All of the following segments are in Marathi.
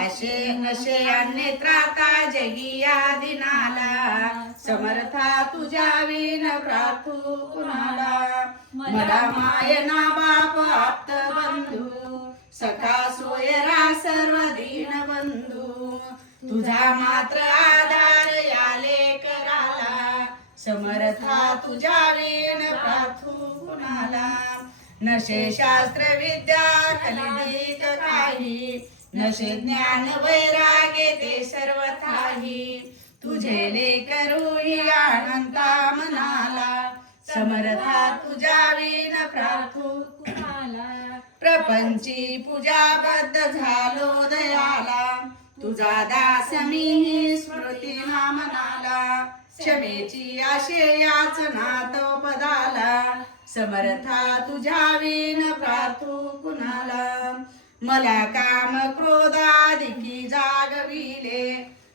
असे नशे नेत्राता जगी या दिनाला समर्था तुझ्या विन प्रार्थू कुणाला मला मायना बाप आप्त बंधू सखा सोयरा सर्व दीन बंधू तुझा मात्र आधार याले कराला समर्था तुझ्या विन प्रार्थू कुणाला नशे शास्त्र विद्या कलिदिक काही नशे ज्ञान वैराग्य ते सर्वथाही तुझे लेकरू अनंता मनाला समर्था तुझ्या विन प्रार्थू कुणाला प्रपंची पूजाबद्ध झालो दयाला तुझा दास मी स्मृती नामनाला क्षमेची आशे याचना तो पदाला समर्था तुझ्या विन प्रार्थू कुणाला मला काम क्रोधाधिकी जागविले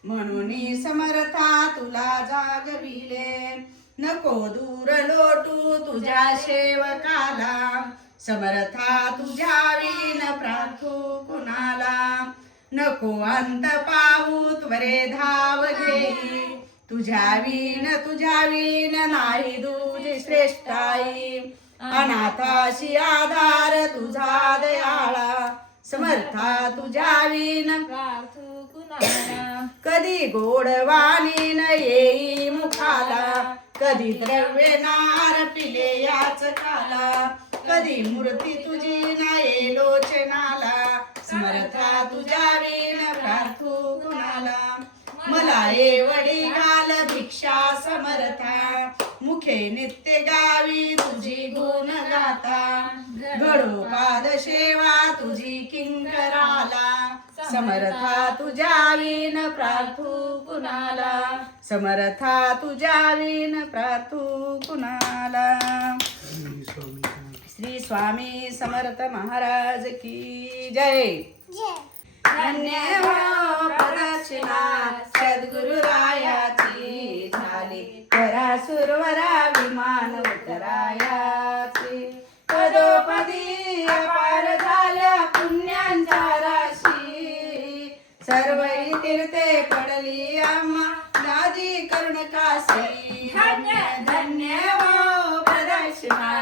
म्हणून समर्था तुला जागविले नको दूर लोटू तुझ्या सेवकाला समर्था तुझ्या विन प्रार्थू कुणाला नको अंत पाहू त्वरे धाव घेई तुझ्या विन नाही तुझी श्रेष्ठाई अनाथाशी आधार तुझा दयाळा समर्था तुझ्या विन प्रार्थू कुणाला कधी गोडवाणी न येई मुखाला कधी द्रव्य नार पिले याच काला कधी मूर्ती तुझी नाही लोचनाला समर्था तुझ्या विन प्रार्थू कुणाला मला एवढी घाल भिक्षा समर्था मुखे नित्य गावी तुझी गुण गाता घडो पाद सेवा तुझी किंकराला समर्था तुझ्या विन प्रार्थू कुणाला समर्था तुझ्या विन प्रार्थू कुणाला श्री स्वामी समर्थ महाराज की जय धन्य हो प्रदक्षिणा सद्गुरु रायाची झाली करा सुरवरा विमान उतरायाची पदोपदी अपार झाल्या पुण्यांच्या राशी सर्व तीर्थे पडली आम्हा दादी करुण काशी धन्य धन्य हो प्रदक्षिणा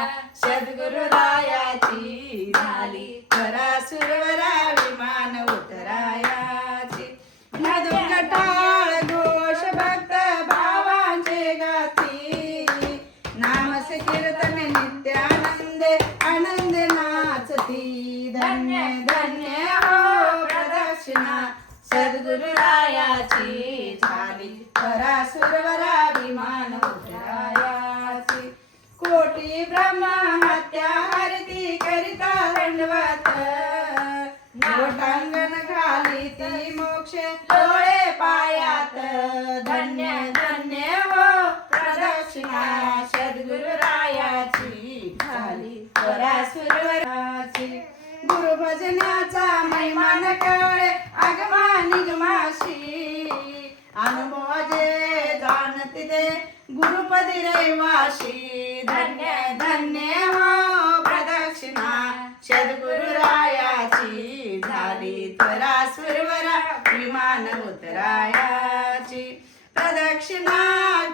सद्गुरु रायाची झाली करा सुरवरा विमान उतरायाची मधुकटाळ घोष भक्त भावांचे गाती नामस कीर्तन नित्यानंद आनंद नाचती धन्य धन्य हो प्रदक्षिणा सद्गुरु रायाची झाली करा सुरवरा विमान उतरायाची कोटी ब्रह्मा हत्या हरती करिता दंडवत लोटांगण घाली ती मोक्ष डोळे पायात धन्य धन्य हो प्रदक्षिणा सद्गुरु रायाची झाली करा सुरवराची गुरु भजनाचा महिमान कळे आगमा निगमाशी अनुभव जे जाणते ते गुरुपदी रहिवाशी धन्य धन्य हो प्रदक्षिणा सद्गुरु रायाची झाली त्वरा सुरवरा विमान उतरायाची प्रदक्षिणा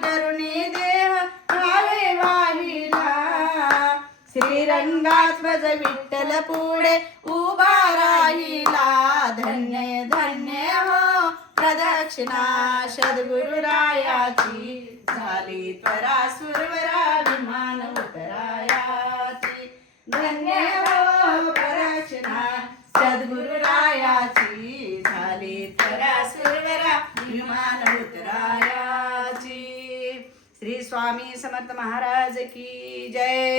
करुणी देह भावे वाहिला श्रीरंगात भज विठ्ठल पुढे उभा राहिला धन्य धन्य हो प्रदक्षिणा सद्गुरु रायाची झाली त्वरा सुरवरा विमान उतरायाची धन्य हो प्रदक्षिणा सद्गुरु रायाची झाली त्वरा सुरवरा विमान उतरायाची श्री स्वामी समर्थ महाराज की जय।